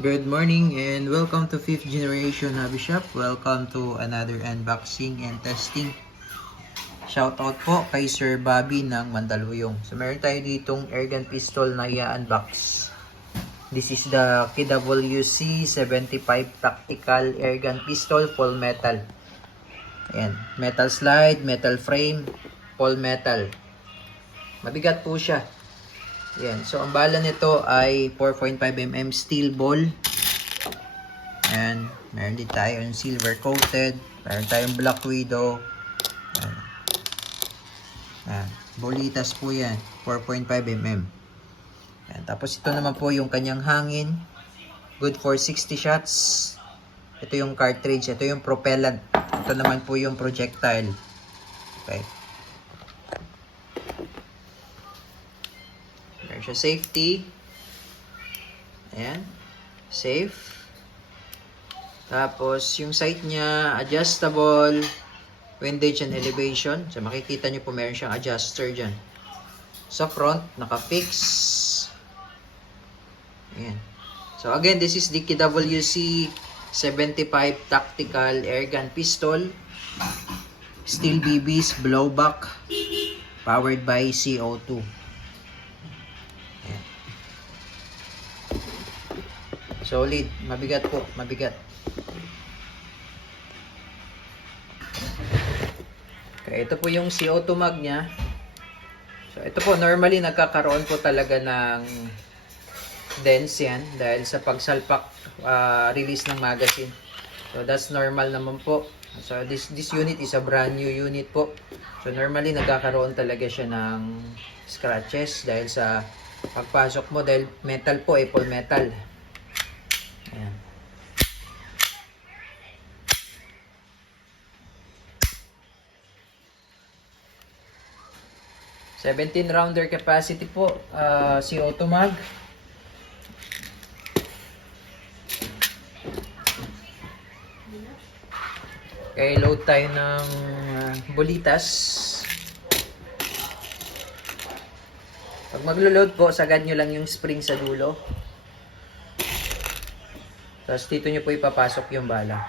Good morning and welcome to 5th Generation Hobby Shop. Welcome to another unboxing and testing. Shoutout po kay Sir Bobby ng Mandaluyong. So meron tayo ditong airgun pistol na i-unbox. This is the KWC 75 Tactical Airgun Pistol Full Metal. Ayan, metal slide, metal frame, full metal. Mabigat po siya. Ayan, so ang bala nito ay 4.5mm steel ball. Ayan, meron din tayo yung silver coated. Meron tayong black widow. Ayan, bolitas po yan, 4.5mm. Ayan, tapos ito naman po yung kanyang hangin. Good for 60 shots. Ito yung cartridge, ito yung propellant. Ito naman po yung projectile. Okay. Meron siya safety. Ayan. Safe. Tapos, yung sight niya, adjustable. Windage and elevation. So, makikita nyo po meron siyang adjuster dyan. Sa front, naka-fix. Ayan. So, again, this is the KWC 75 Tactical Airgun Pistol. Steel BBs, blowback. Powered by CO2. Solid, mabigat po, mabigat. Okay, ito po yung CO2 mag niya. So, ito po, normally nagkakaroon po talaga ng dents yan dahil sa pagsalpak release ng magazine. So, that's normal naman po. So, this unit is a brand new unit po. So, normally nagkakaroon talaga siya ng scratches dahil sa pagpasok mo dahil metal po, full metal. Ayan. $17 rounder capacity po, CO2 mag. Okay, load tayo ng bolitas. Pag maglo-load po, sagad nyo lang yung spring sa dulo. Tapos dito nyo po ipapasok yung bala.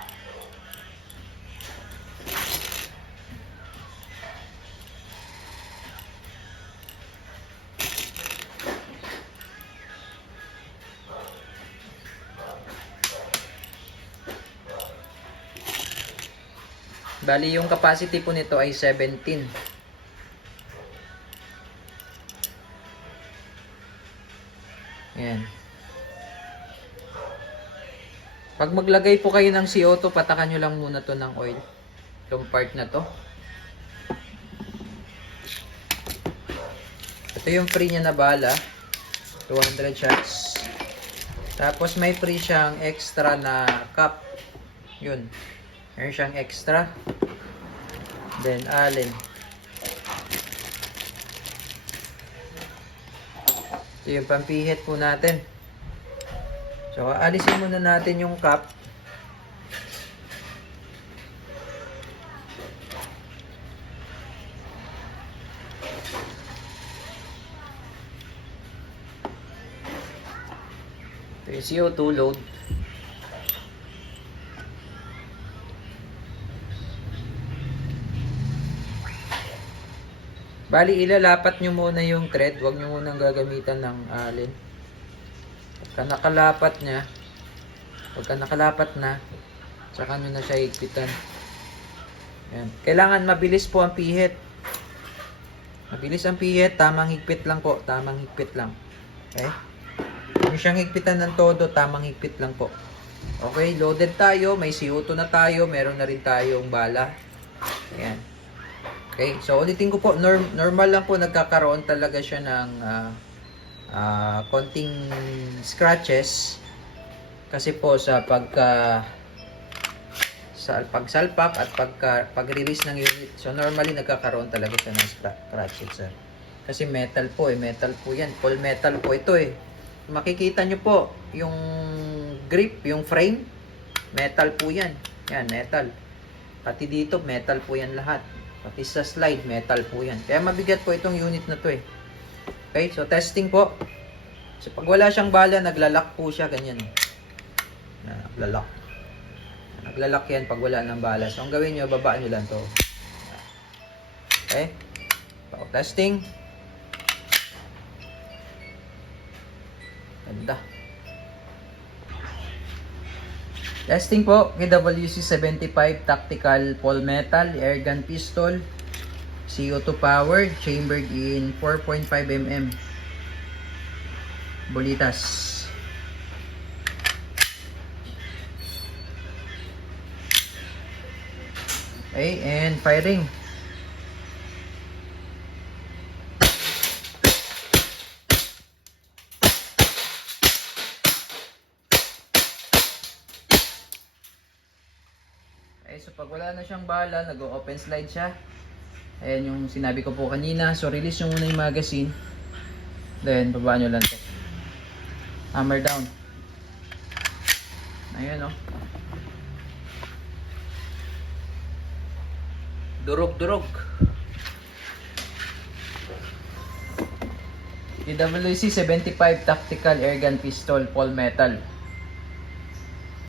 Bali yung capacity po nito ay 17. Ayan. Pag maglagay po kayo ng CO2, patakan nyo lang muna to ng oil. Itong part na to. Ito yung free niya na bala. 200 shots. Tapos may free siyang extra na cap. Yun. Meron siyang extra. Then allen. Ito yung pampihit po natin. So, alisin muna natin yung cap. Ito yung CO2 load. Bali, ilalapat nyo muna yung thread. Huwag nyo munang gagamitan ng allen. Pagka nakalapat na, saka nyo na siya higpitan. Ayan. Kailangan mabilis po ang pihit. Mabilis ang pihit, tamang higpit lang po. Tamang higpit lang. Okay? Kung siyang higpitan ng todo, tamang higpit lang po. Okay, loaded tayo. May CO2 na tayo. Meron na rin tayong bala. Ayan. Okay, so ulitin ko po, normal lang po nagkakaroon talaga siya ng konting scratches kasi po sa pagsalpak at pag-release ng unit. So normally nagkakaroon talaga siya ng scratches. Kasi metal po metal po yan. Full metal po ito Makikita nyo po yung grip, yung frame, metal po yan. Yan, metal. Pati dito, metal po yan lahat. Pati sa slide, metal po yan. Kaya mabigat po itong unit na to Okay, so testing po. So pag wala siyang bala, naglalak po siya ganyan. naglalak. Naglalak yan pag wala ng bala. So, ang gawin nyo, babaan nyo lang to. Okay? Power testing. Ganda. Testing po, KWC 75 Tactical Full Metal Airgun Pistol. CO2 powered, chambered in 4.5 mm. Bolitas. Okay, and firing. Okay, so pag wala na siyang bala, nag-open slide siya. Ayan yung sinabi ko po kanina. So release nyo muna yung magazine. Then babaan nyo lang to. Hammer down. Ayan o. Durog-durog. PWC 75 Tactical Airgun Pistol Full Metal.